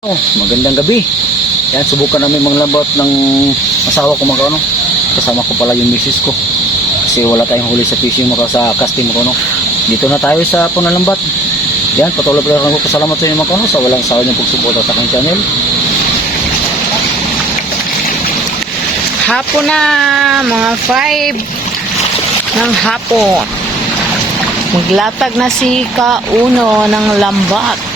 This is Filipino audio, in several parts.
Magandang gabi. Yan, subukan namin manglabot ng asawa ko mga ano. Kasama ko pala yung misis ko. Kasi wala tayong huli sa fishing mga sa casting mga ano. Dito na tayo sa Punalambat. Yan, patuloy pa rin ako pasalamat sa inyo mga ano sa walang sawa niyong pagsuporta sa aking channel. Hapon na, mga 5 ng hapon. Maglatag na si Kauno ng lambat.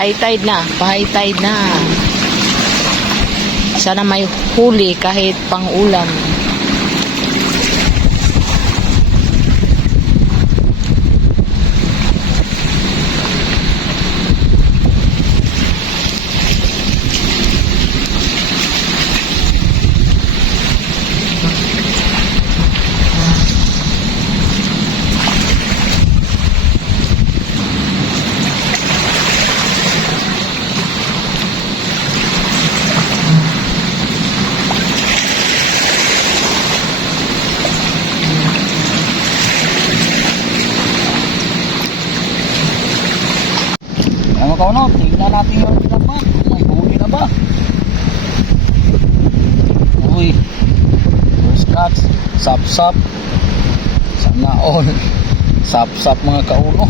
High tide na, pa-high tide na. Sana may huli kahit pang ulam. Ano ka ano, tingnan natin yung lambat. May huli na ba? Uy, first catch, sap-sap. Sana all. Sap-sap mga kauno.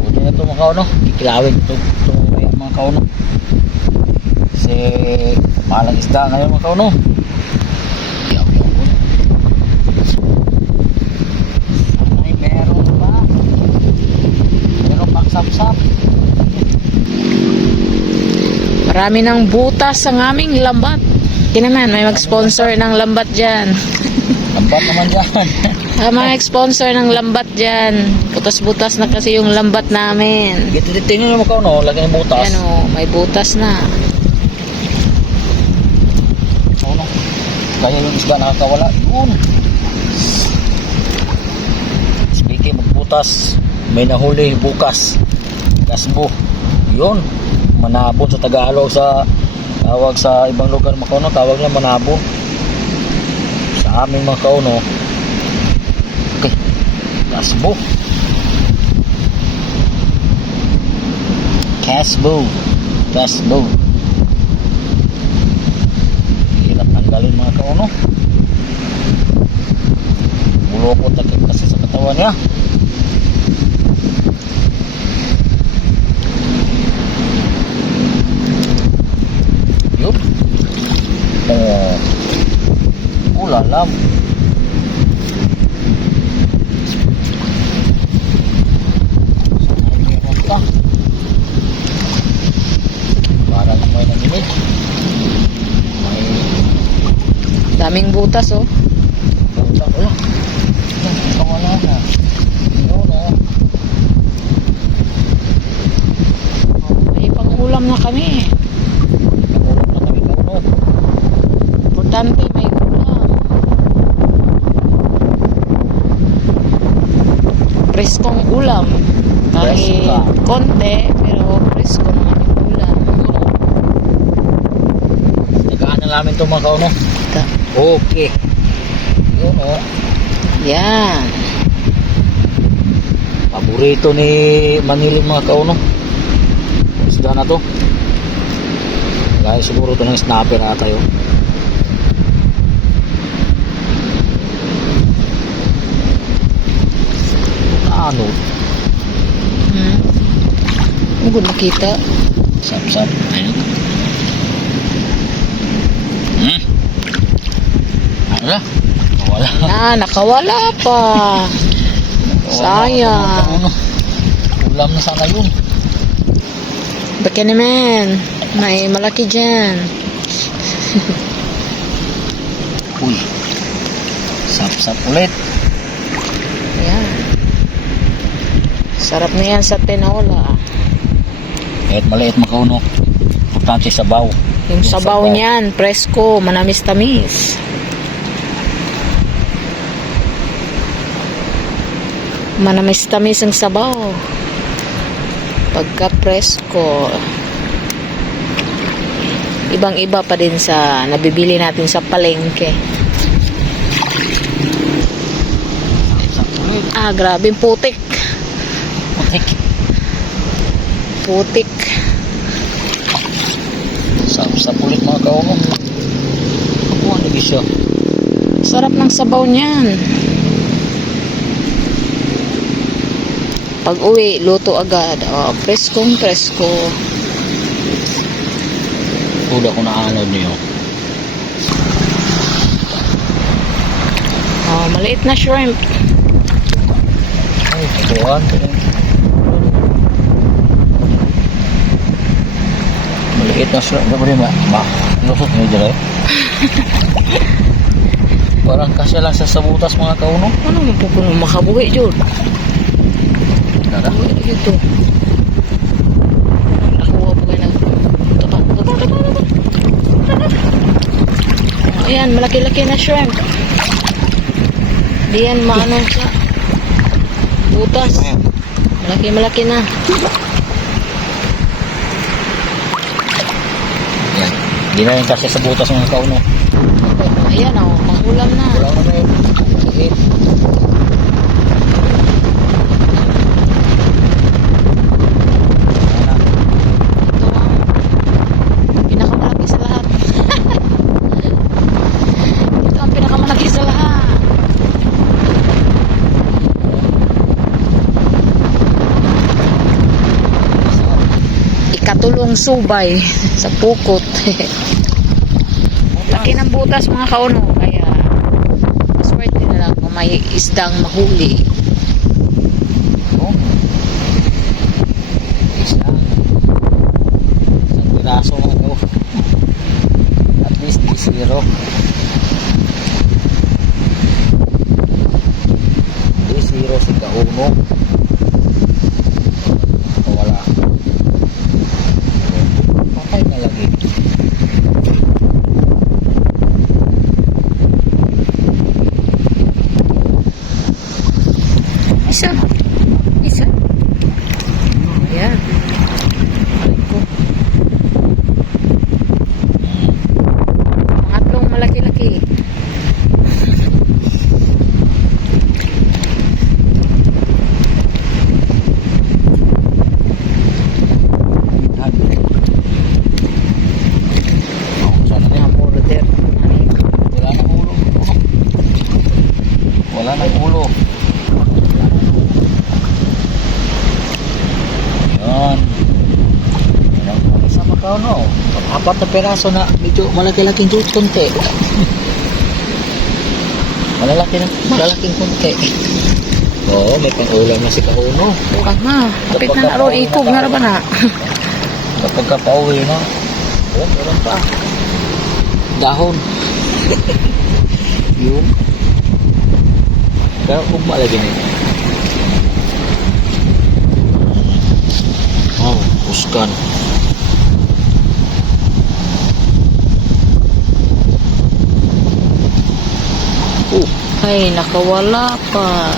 Huli na ito mga kauno. Kikilawin ito mga kauno. Kasi malang isda ngayon mga kauno. Ay, meron pa. Meron pang sap-sap. Marami ng butas ang aming lambat. Naman, may mag-sponsor ng lambat dyan. Lambat naman dyan. Mga sponsor ng lambat dyan. Butas-butas na kasi yung lambat namin. Tingnan mo ka no, lagyan ng butas. Ano, may butas na. Ano? Kaya yung isda nakakawala. Yun. Speaking of butas, may nahuli bukas. Kasbo. Yun. Manabo sa Tagalog, sa tawag sa ibang lugar mga kauno, tawag lang manabo. Sa aming mga kauno, okay, kasbo. Kasbo. Hirap tanggalin mga kauno. Mulokot kasi sa katawan niya. Ulalam. Meron ka. Parang may nanginig. May Daming butas, oh. butak. Wala na. Yun, oh. May pang-ulam na kami. Nakulog na kami kauno. Importante may ulam. Preskong ulam. Kahit Presko. konti, pero presko naman yung ulam. Tagaan na namin ito mga kauno. Okay. Yun, oh. Yan. Paborito ni Maniling mga kauno. Isda na to. Gaya siguro ito ng snapper na tayo. Ano? Huwag makita. Sap-sap. Ayun. Ano? Wala. Nakawala pa. Sayang. Ulam na sana yun. Baka naman. May malaki dyan. Uy. Sap-sap ulit. Yan. Sarap na yan sa tinola. Kahit maliit makauno. Importante sabaw. Yung sabaw niyan, presko, manamis-tamis. Manamis-tamis ang sabaw. Pagka presko. ibang-iba pa din sa nabibili natin sa palengke. Ah, grabe, putik. Putik. Putik. Sa pulit mga kauno. Kuha na siya. Sarap ng sabaw niyan. Pag uwi, luto agad. Oh, preskong presko. Tuda ko na anod niyo. Oh, maliit na shrimp. Ay, tuwan. Maliit na siya. Ano ba rin lusot niyo dyan eh. Parang kasya lang sa sabutas mga kauno. Ano mo po kung makabuhi, Jod? Nada. Ito. Nakuha po kayo ng... Ayan, malaki-laki na shrimp. Di yan maano siya. Butas. Malaki-malaki na. Yan. Hindi na yung kasya sa butas mga kauno. Ayan, oh, pangulam na. Wala na yun. Liit. Ito ang pinakamalaki sa lahat. Ito ang pinakamalaki sa lahat. Ikatulong subay sa pukot. Laki ng butas mga kauno. Kaya maswerte na lang kung may isdang mahuli. Oh. Isang piraso mga kauno. At least di zero. Di zero si kauno. Wala. Patay na lagi. Isa. Isa. Ayan. Aray ko. Pangatlong malaki-laki. Sana na yung ulo, Ter. Wala nang ulo. Wala nang ulo. Yan. Yan ang isa makao, no? Apat na peraso na medyo malaki-laking konti. Malalaking konti. Oo, may pang-ulam na si Kauno. Bukas na. Kapit na na ron. Ikog na ba na? Kapag kapauwi na, oh, meron pa. Dahon. Yung. Kaya ugma lagi nito. Oh, uskan. Ay, nakawala pa.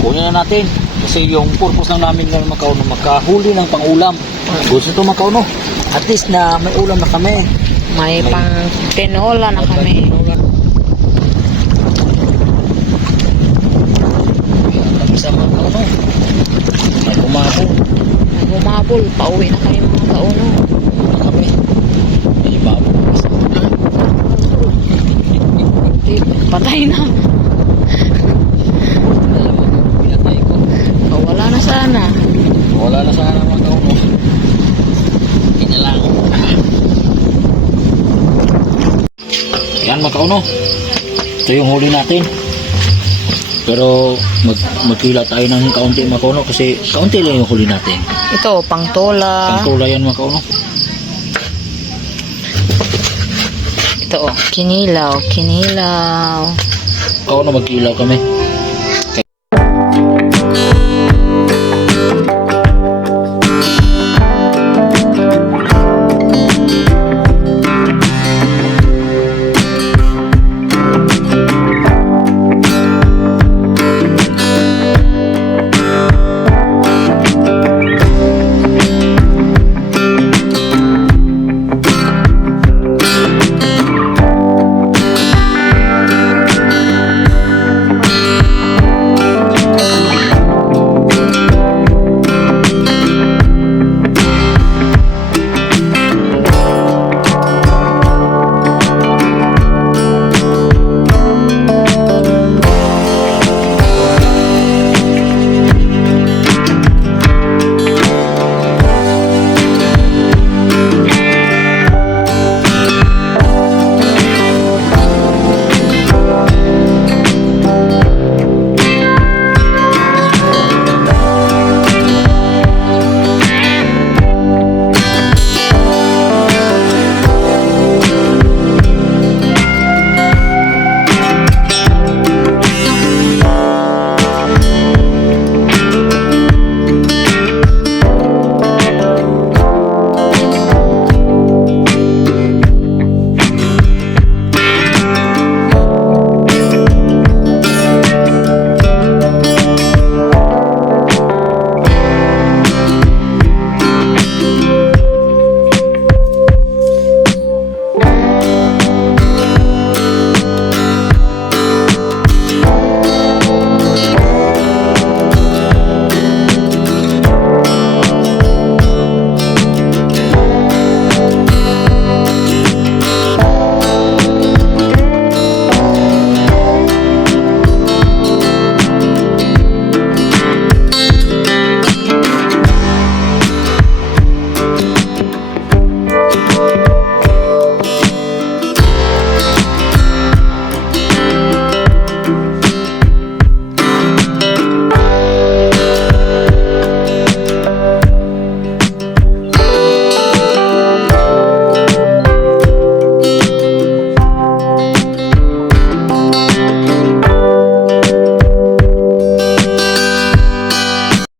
Kunin na natin. Kasi yung purpose lang namin ng Macau na makahuli ng pang-ulam. Gusto ito Macau, no? At least na may ulam na kami. May pang tinola na kami. Kami sa Macau, no? May kumabong. Bumabol. Pauwi na kami mga kauno. Na kami. May babong. Patay na. Alam mo, pinatay ko. Wala na sana. Wala na sana Macau, no? Hindi na lang. Yan Macau, no? Ito yung huli natin. Pero magkila tayo ng kaunti Macau, no? Kasi kaunti lang yung huli natin. Ito, pangtola. Ang tula yan Macau, no? Ito, kinilaw. Kinilaw. Macau, no? Magkilaw kami.